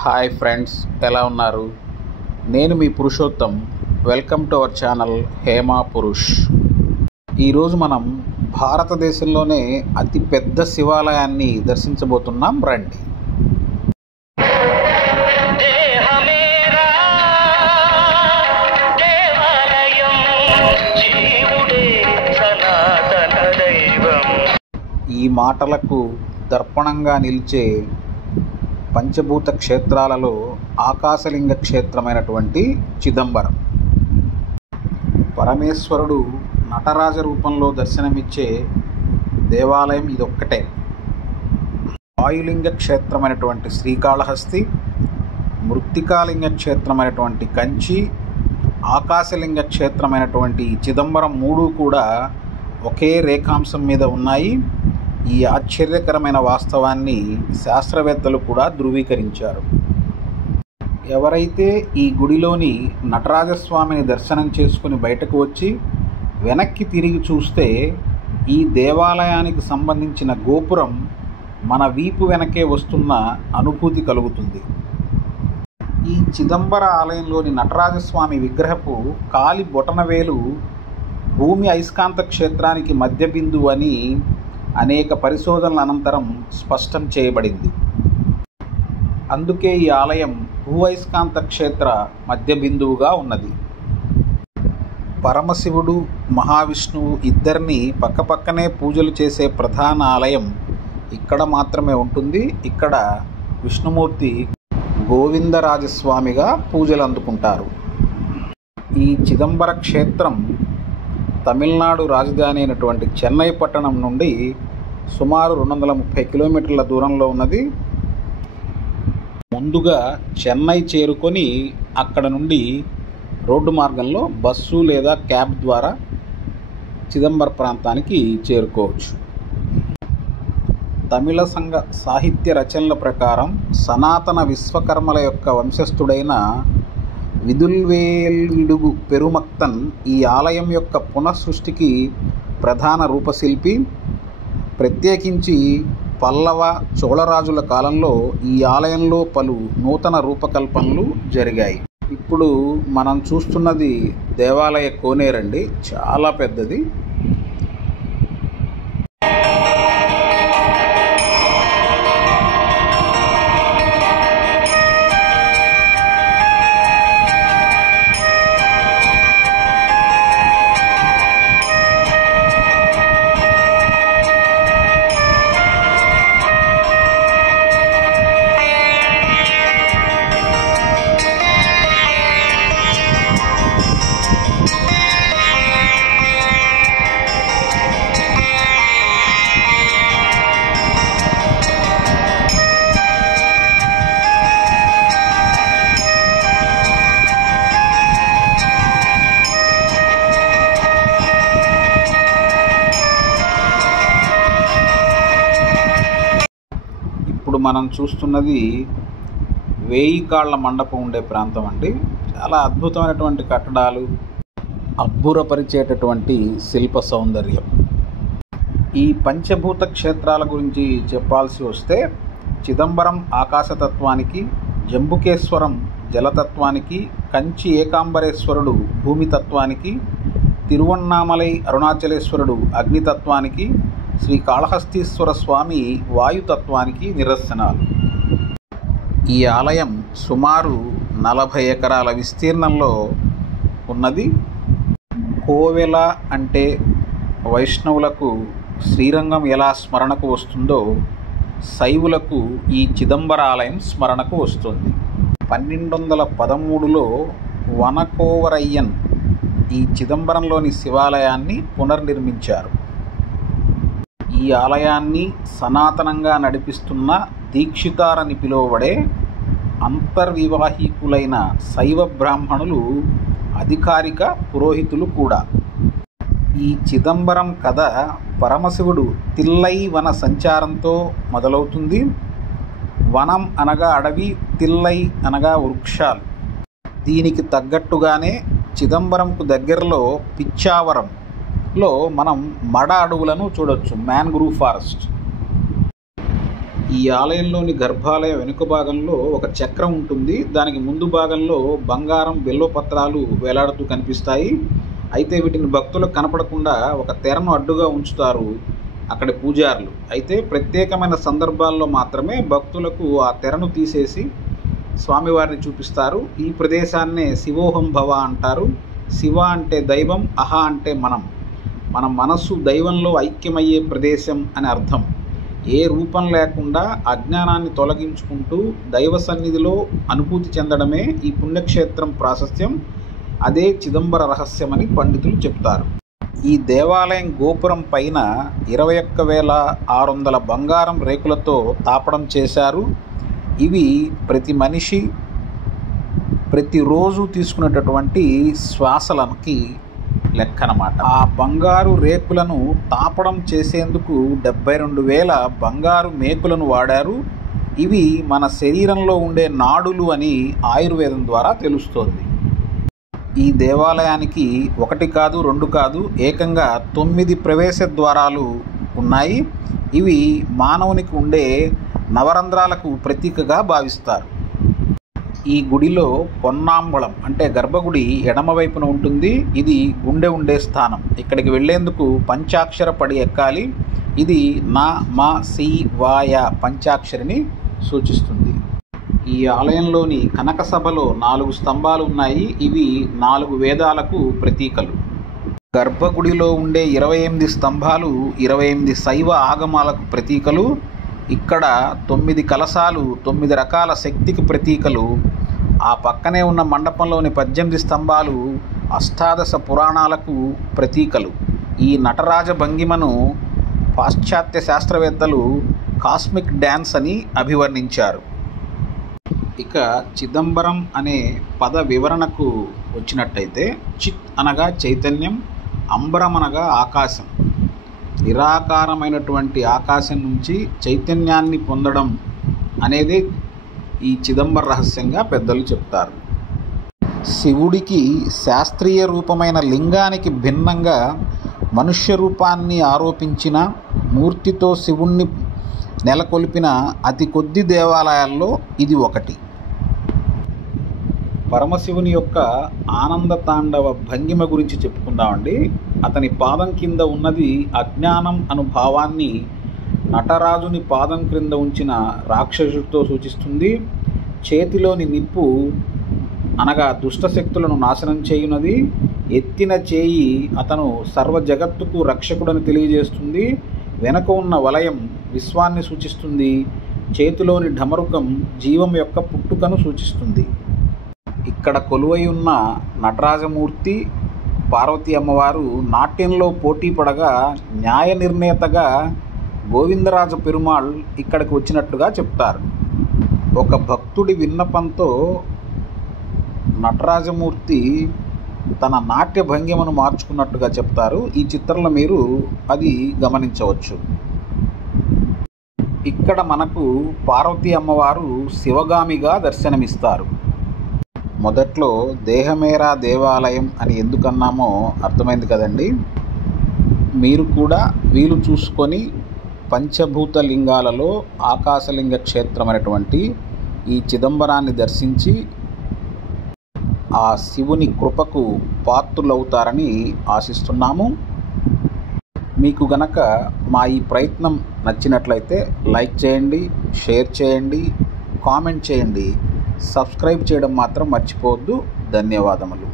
Hi friends, ఎలా ఉన్నారు? నేను మీ Purushottam. Welcome to our channel Hema Purush. ఈరోజు మనం భారతదేశంలోనే అతి పెద్ద శివాలయాన్ని దర్శించబోతున్నాం. రండి. ఈ మాటలకు దర్పణంగా నిలిచే పంచభూత క్షేత్రాలలో ఆకాశలింగ క్షేత్రమైనటువంటి చిదంబరం. పరమేశ్వరుడు నటరాజ రూపంలో దర్శనమిచ్చే దేవాలయం ఇదొక్కటే. వాయులింగ క్షేత్రమైనటువంటి శ్రీకాళహస్తి, మృత్తికాలింగ క్షేత్రమైనటువంటి కంచి, ఆకాశలింగ క్షేత్రమైనటువంటి చిదంబరం మూడు కూడా ఒకే రేఖాంశం మీద ఉన్నాయి. ఈ ఆశ్చర్యకరమైన వాస్తవాన్ని శాస్త్రవేత్తలు కూడా ధృవీకరించారు. ఎవరైతే ఈ గుడిలోని నటరాజస్వామిని దర్శనం చేసుకుని బయటకు వచ్చి వెనక్కి తిరిగి చూస్తే ఈ దేవాలయానికి సంబంధించిన గోపురం మన వీపు వెనకే వస్తున్న అనుభూతి కలుగుతుంది. ఈ చిదంబర ఆలయంలోని నటరాజస్వామి విగ్రహపు కాలి బొటనవేలు భూమి అయస్కాంత క్షేత్రానికి మధ్య బిందువు అని అనేక పరిశోధనల అనంతరం స్పష్టం చేయబడింది. అందుకే ఈ ఆలయం భూ అయస్కాంత క్షేత్ర మధ్య బిందువుగా ఉన్నది. పరమశివుడు, మహావిష్ణువు ఇద్దరిని పక్కపక్కనే పూజలు చేసే ప్రధాన ఆలయం ఇక్కడ మాత్రమే ఉంటుంది. ఇక్కడ విష్ణుమూర్తి గోవిందరాజస్వామిగా పూజలు అందుకుంటారు. ఈ చిదంబర క్షేత్రం తమిళనాడు రాజధాని అయినటువంటి చెన్నై పట్టణం నుండి సుమారు 230 కిలోమీటర్ల దూరంలో ఉన్నది. ముందుగా చెన్నై చేరుకొని అక్కడ నుండి రోడ్డు మార్గంలో బస్సు లేదా క్యాబ్ ద్వారా చిదంబర ప్రాంతానికి చేరుకోవచ్చు. తమిళ సంఘ సాహిత్య రచనల ప్రకారం సనాతన విశ్వకర్మల యొక్క వంశస్థుడైన విదుల్వేల్విడుగు పెరుమక్తన్ ఈ ఆలయం యొక్క పునఃసృష్టికి ప్రధాన రూపశిల్పి. ప్రత్యేకించి పల్లవ, చోళరాజుల కాలంలో ఈ ఆలయంలో పలు నూతన రూపకల్పనలు జరిగాయి. ఇప్పుడు మనం చూస్తున్నది దేవాలయ కోనేరండి, చాలా పెద్దది. ఇప్పుడు మనం చూస్తున్నది 1000 కాళ్ల మండపం ఉండే ప్రాంతం అండి. చాలా అద్భుతమైనటువంటి కట్టడాలు, అబ్బురపరిచేటటువంటి శిల్ప సౌందర్యం. ఈ పంచభూత క్షేత్రాల గురించి చెప్పాల్సి వస్తే చిదంబరం ఆకాశతత్వానికి, జంబుకేశ్వరం జలతత్వానికి, కంచి ఏకాంబరేశ్వరుడు భూమితత్వానికి, తిరువన్నామలై అరుణాచలేశ్వరుడు అగ్నితత్వానికి, శ్రీకాళహస్తీశ్వర స్వామి వాయుతత్వానికి నిదర్శనాలు. ఈ ఆలయం సుమారు 40 ఎకరాల విస్తీర్ణంలో ఉన్నది. కోవెల అంటే వైష్ణవులకు శ్రీరంగం ఎలా స్మరణకు వస్తుందో శైవులకు ఈ చిదంబర ఆలయం స్మరణకు వస్తుంది. 1213లో వనకోవరయ్యన్ ఈ చిదంబరంలోని శివాలయాన్ని పునర్నిర్మించారు. ఈ ఆలయాన్ని సనాతనంగా నడిపిస్తున్న దీక్షితారని పిలువబడే అంతర్వివాహికులైన శైవ బ్రాహ్మణులు అధికారిక పురోహితులు కూడా. ఈ చిదంబరం కథ పరమశివుడు తిల్లై వన సంచారంతో మొదలవుతుంది. వనం అనగా అడవి, తిల్లై అనగా వృక్షాలు. దీనికి తగ్గట్టుగానే చిదంబరంకు దగ్గరలో పిచ్చావరంలో మనం మడ అడవులను చూడొచ్చు, మ్యాంగ్రూవ్ ఫారెస్ట్. ఈ ఆలయంలోని గర్భాలయ వెనుక భాగంలో ఒక చక్రం ఉంటుంది. దానికి ముందు భాగంలో బంగారం బిల్వపత్రాలు వేలాడుతూ కనిపిస్తాయి. అయితే వీటిని భక్తులకు కనపడకుండా ఒక తెరను అడ్డుగా ఉంచుతారు అక్కడి పూజారులు. అయితే ప్రత్యేకమైన సందర్భాల్లో మాత్రమే భక్తులకు ఆ తెరను తీసేసి స్వామివారిని చూపిస్తారు. ఈ ప్రదేశాన్నే శివోహం భవ అంటారు. శివ అంటే దైవం, అహ అంటే మన మనస్సు దైవంలో ఐక్యమయ్యే ప్రదేశం అని అర్థం. ఏ రూపం లేకుండా అజ్ఞానాన్ని తొలగించుకుంటూ దైవ సన్నిధిలో అనుభూతి చెందడమే ఈ పుణ్యక్షేత్రం ప్రాశస్త్యం. అదే చిదంబర రహస్యమని పండితులు చెప్తారు. ఈ దేవాలయం గోపురం పైన 21,600 బంగారం రేకులతో తాపడం చేశారు. ఇవి ప్రతి మనిషి ప్రతిరోజు తీసుకునేటటువంటి శ్వాసలకి లెక్కనమాట. ఆ బంగారు రేకులను తాపడం చేసేందుకు 72,000 బంగారు మేకులను వాడారు. ఇవి మన శరీరంలో ఉండే నాడులు అని ఆయుర్వేదం ద్వారా తెలుస్తోంది. ఈ దేవాలయానికి 1 కాదు 2 కాదు ఏకంగా 9 ప్రవేశ ద్వారాలు ఉన్నాయి. ఇవి మానవునికి ఉండే నవరంధ్రాలకు ప్రతీకగా భావిస్తారు. ఈ గుడిలో పొన్నాంబళం అంటే గర్భగుడి ఎడమవైపున ఉంటుంది. ఇది గుండె ఉండే స్థానం. ఇక్కడికి వెళ్లేందుకు పంచాక్షర పడి ఎక్కాలి. ఇది నా మా సి వాయ పంచాక్షరిని సూచిస్తుంది. ఈ ఆలయంలోని కనక సభలో 4 స్తంభాలు ఉన్నాయి. ఇవి 4 వేదాలకు ప్రతీకలు. గర్భగుడిలో ఉండే 28 స్తంభాలు 28 శైవ ఆగమాలకు ప్రతీకలు. ఇక్కడ 9 కలశాలు 9 రకాల శక్తికి ప్రతీకలు. ఆ పక్కనే ఉన్న మండపంలోని 18 స్తంభాలు అష్టాదశ పురాణాలకు ప్రతీకలు. ఈ నటరాజ భంగిమను పాశ్చాత్య శాస్త్రవేత్తలు కాస్మిక్ డ్యాన్స్ అని అభివర్ణించారు. ఇక చిదంబరం అనే పద వివరణకు వచ్చినట్టయితే చిత్ అనగా చైతన్యం, అంబరం అనగా ఆకాశం. నిరాకారమైనటువంటి ఆకాశం నుంచి చైతన్యాన్ని పొందడం అనేది ఈ చిదంబర రహస్యంగా పెద్దలు చెప్తారు. శివుడికి శాస్త్రీయ రూపమైన లింగానికి భిన్నంగా మనుష్య రూపాన్ని ఆరోపించిన మూర్తితో శివుణ్ణి నెలకొల్పిన అతి కొద్ది దేవాలయాల్లో ఇది ఒకటి. పరమశివుని యొక్క ఆనంద తాండవ భంగిమ గురించి చెప్పుకుందామండి. అతని పాదం కింద ఉన్నది అజ్ఞానం అను భావాన్ని నటరాజుని పాదం క్రింద ఉంచిన రాక్షసుడితో సూచిస్తుంది. చేతిలోని నిప్పు అనగా దుష్టశక్తులను నాశనం చేయునది. ఎత్తిన చేయి అతను సర్వ జగత్తుకు రక్షకుడని తెలియజేస్తుంది. వెనక ఉన్న వలయం విశ్వాన్ని సూచిస్తుంది. చేతిలోని ఢమరుకం జీవం యొక్క పుట్టుకను సూచిస్తుంది. ఇక్కడ కొలువై ఉన్న నటరాజమూర్తి పార్వతీ అమ్మవారు నాట్యంలో పోటీ పడగా న్యాయ నిర్ణేతగా గోవిందరాజ పెరుమాళ్ ఇక్కడికి వచ్చినట్లుగా చెప్తారు. ఒక భక్తుడి విన్నపంతో నటరాజమూర్తి తన నాట్య భంగిమను మార్చుకున్నట్టుగా చెప్తారు. ఈ చిత్రంలో మీరు అది గమనించవచ్చు. ఇక్కడ మనకు పార్వతీ అమ్మవారు శివగామిగా దర్శనమిస్తారు. మొదట్లో దేహమేరా దేవాలయం అని ఎందుకన్నామో అర్థమైంది కదండి. మీరు కూడా వీలు చూసుకొని పంచభూత లింగాలలో ఆకాశలింగ క్షేత్రమైనటువంటి ఈ చిదంబరాన్ని దర్శించి ఆ శివుని కృపకు పాత్రులవుతారని ఆశిస్తున్నాము. మీకు గనక మా ఈ ప్రయత్నం నచ్చినట్లయితే లైక్ చేయండి, షేర్ చేయండి, కామెంట్ చేయండి, సబ్స్క్రైబ్ చేయడం మాత్రం మర్చిపోవద్దు. ధన్యవాదములు.